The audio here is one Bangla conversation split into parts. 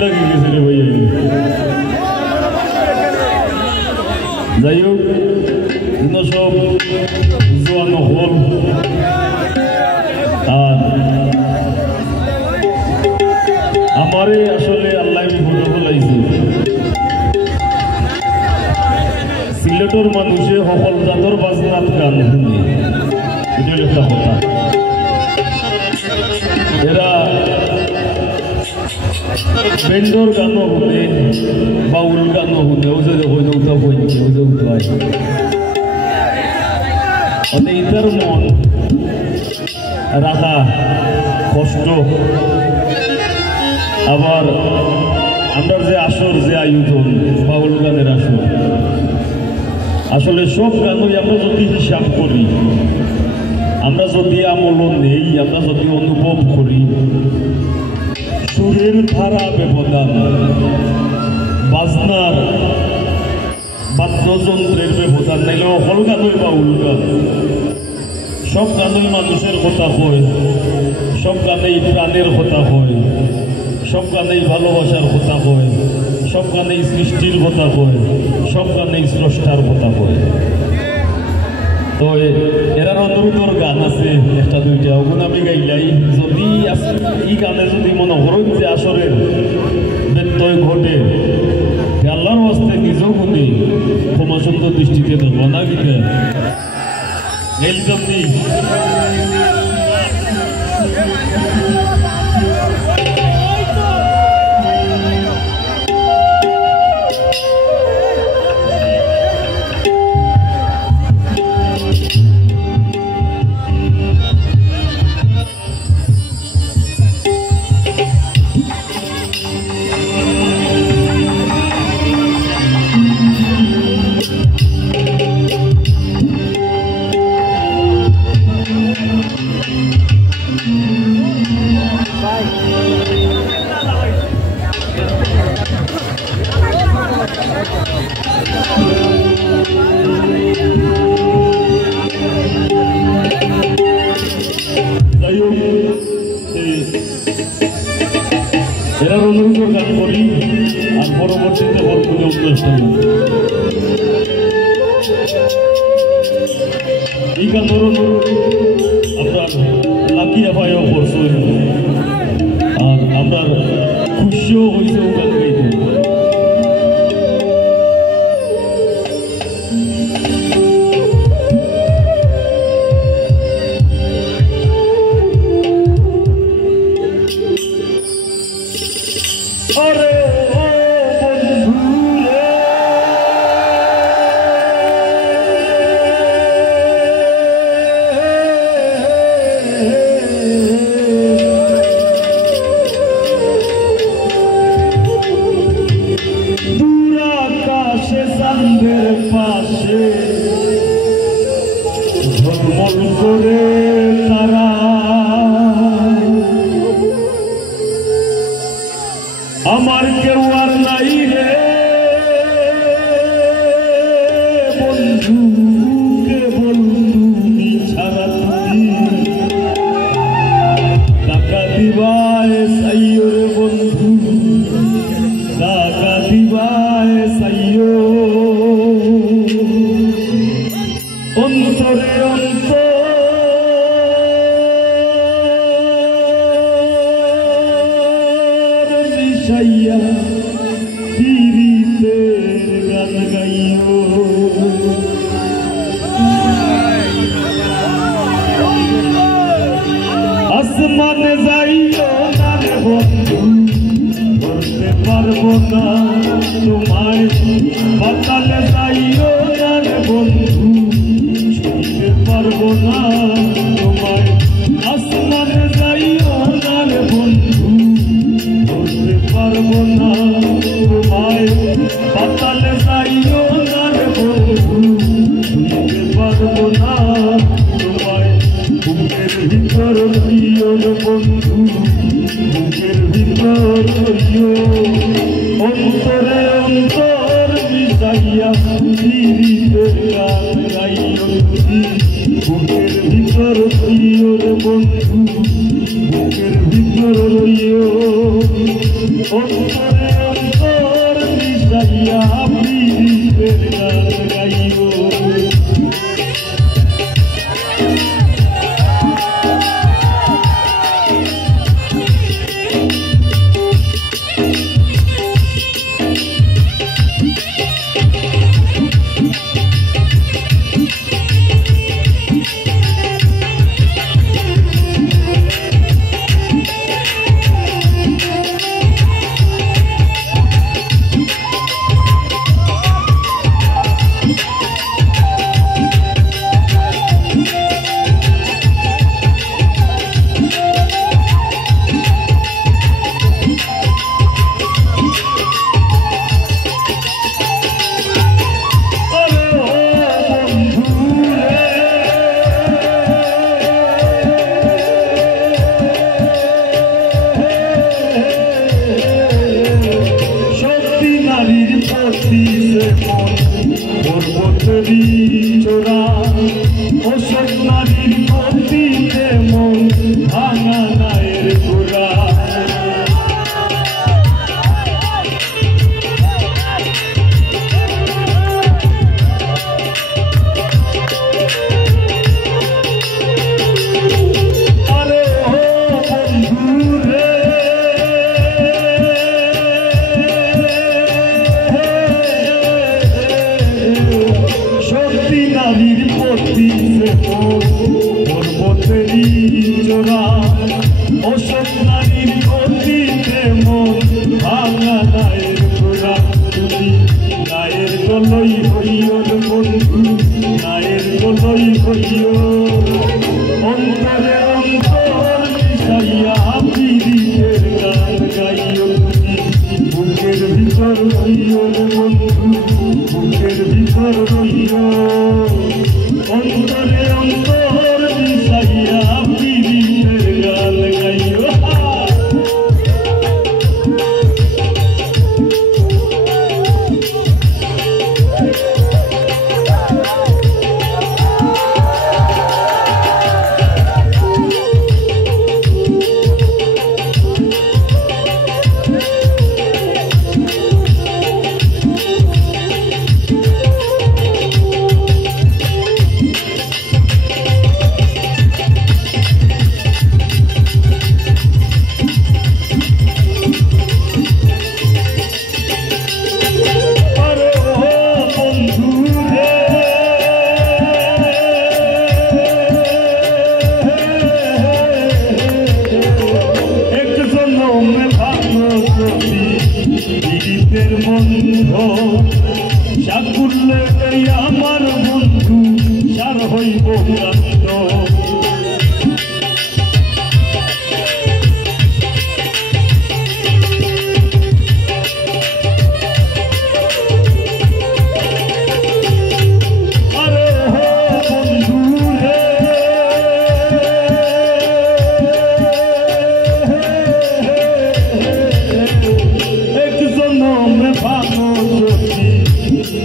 লাগে গেছে রে ভাই যাই হোক সব জোয়ানো হল আর আমারে আসলে আল্লাহ বিপদ বলাইছে সিলেটর মানুষে সকল জাতর বাজনাত গান শুনি এটা একটা কথা এরা বেন্ডর গানও শুনে বাউল গানও শুনে ও যে হইনৌতা বইনি ও যে উঠলাই অনেক ইতার মন রাধা কষ্ট আবার আমরা যে আসর যে আয়োজন বাউল গানের আসর আসলে সব গানই আমরা যদি হিসাব করি আমরা যদি আমল নেই আমরা যদি অনুভব করি সুরের ধারা ব্যবধান বাজনার বাদ্যযন্ত্রের ব্যবধান নাইলে অকল গানই বাউল গান সব গানই মানুষের কথা হয় সব গানেই প্রাণের কথা হয় সব গানেই ভালোবাসার কথা হয় সব গানেই সৃষ্টির কথা হয় সব গানেই স্রষ্টার কথা হয় তো এরার অনুরোধর গান আছে একটা দুইটা ওগুলো আমি গাইলাই যদি এই গানে যদি মনে করেন যে আসরের ব্যত্যয় ঘটে আল্লাহর হস্তে নিজেও গুণি ক্ষমা সুন্দর দৃষ্টিতে দেখবো না গীতে গেলজমনি এরার অনুরোধ গান করি আর পরবর্তীতে বরপুরে অনুষ্ঠান এই গানের অনুরোধ আপনার লাকি আপায়ও করছে আর আমরা খুশিও হয়েছে ও গান গাইতে ঝলমল করে তারা আমার কেউ আর নাই রে বন্ধু কেবল তুমি ছাড়া তুমি টাকা দিবায় সাইও রে বন্ধু টাকা দিবায় সাইও অন্তরে অন্তর মিশাইয়া পীড়িতের গান গাইও আসমানে যাইও না রে বন্ধু ধরতে পারবো না তোমায় পাতালে যাইও না রে বন্ধু পারবো না তোমায় আসমানে যাইও না রে বন্ধু ধরতে পারবো না তোমায় পাতালে যাইও না রে বন্ধু ধরতে পারবো না তোমায় বুকের ভিতর প্রিয় বন্ধু বুকের ভিতর প্রিয় অন্তরে অন্তর মিশাইয়া পীড়িতের গান গাইও বুকের ভিতর প্রিয় বন্ধু বুকের ভিতর রইও অন্তরে নারীর প্রতি মন পর্বতেরই চোরা ওসব নারীর প্রতি মন ভাঙা নায়ের গোড়া নারীর প্রতি পর্বতেরই চোরা ওসব নারীর প্রতি মন ভাঙা নায়ের গোড়া তুমি নায়ের গলই হইও বন্ধু নায়ের গলই হইও অন্তরে অন্তর মিশাইয়া পীড়িতের গান গাইও তুমি বুকের ভিতর হইও বন্ধু বুকের ভিতর হইও অন্তরে অন্তর মিশাইয়া পীড়িতের গান গাইও পীড়িতের বন্ধ সাকুল্লে আমার বন্ধু সার হইব ক্লান্ত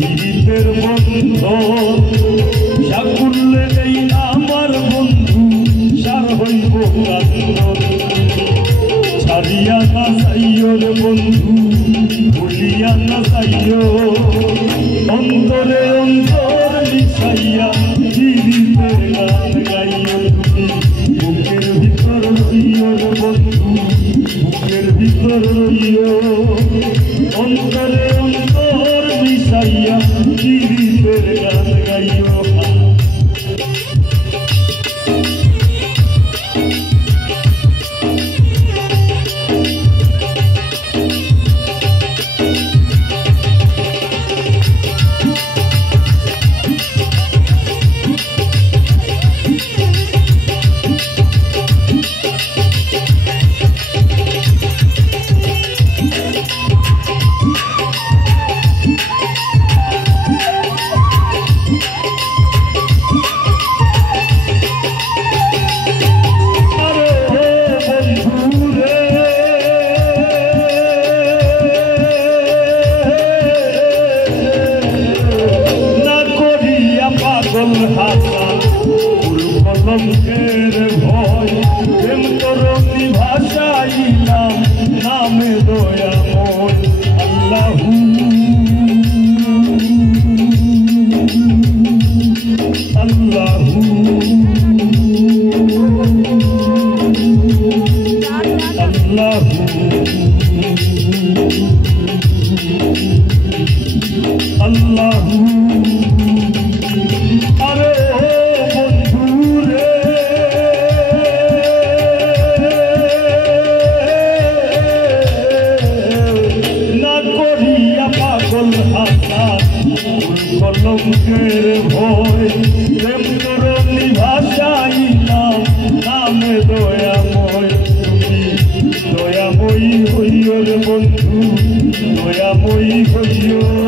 পীড়িতের বন্ধ সাকুল্লে নেই আমার বন্ধু সার হইব কান্দ ছাড়িয়া না চাইও রে বন্ধু ভুলিয়া না চাইও অন্তরে অন্তর মিশাইয়া পীড়িতের গান গাইও তুমি বুকের ভিতর রইও রে বন্ধু বুকের ভিতর রইও অন্তরে অন্তর মিশাইয়া পীড়িতের গান গাইও কলঙ্কের ভয় প্রেম তরঙ্গি ভাষাইলাম নামে দয়াময় আল্লাহু আল্লাহু আল্লাহু আল্লাহু আরে কলঙ্কের ভয় প্রেম তরঙ্গি ভাষাইলাম নামে দয়াময় তুমি দয়াময়ী হইও রে বন্ধু দয়াময়ী হইও